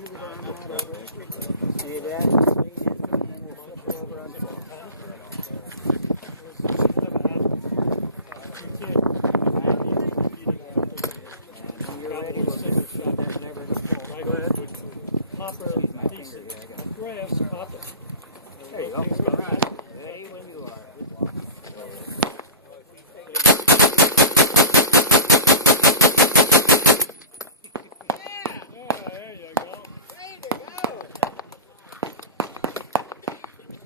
Hey, Dad, lean into it, and then we'll flip over on the Hopper pieces of grass, hopper. There you go. All right. Hey, when you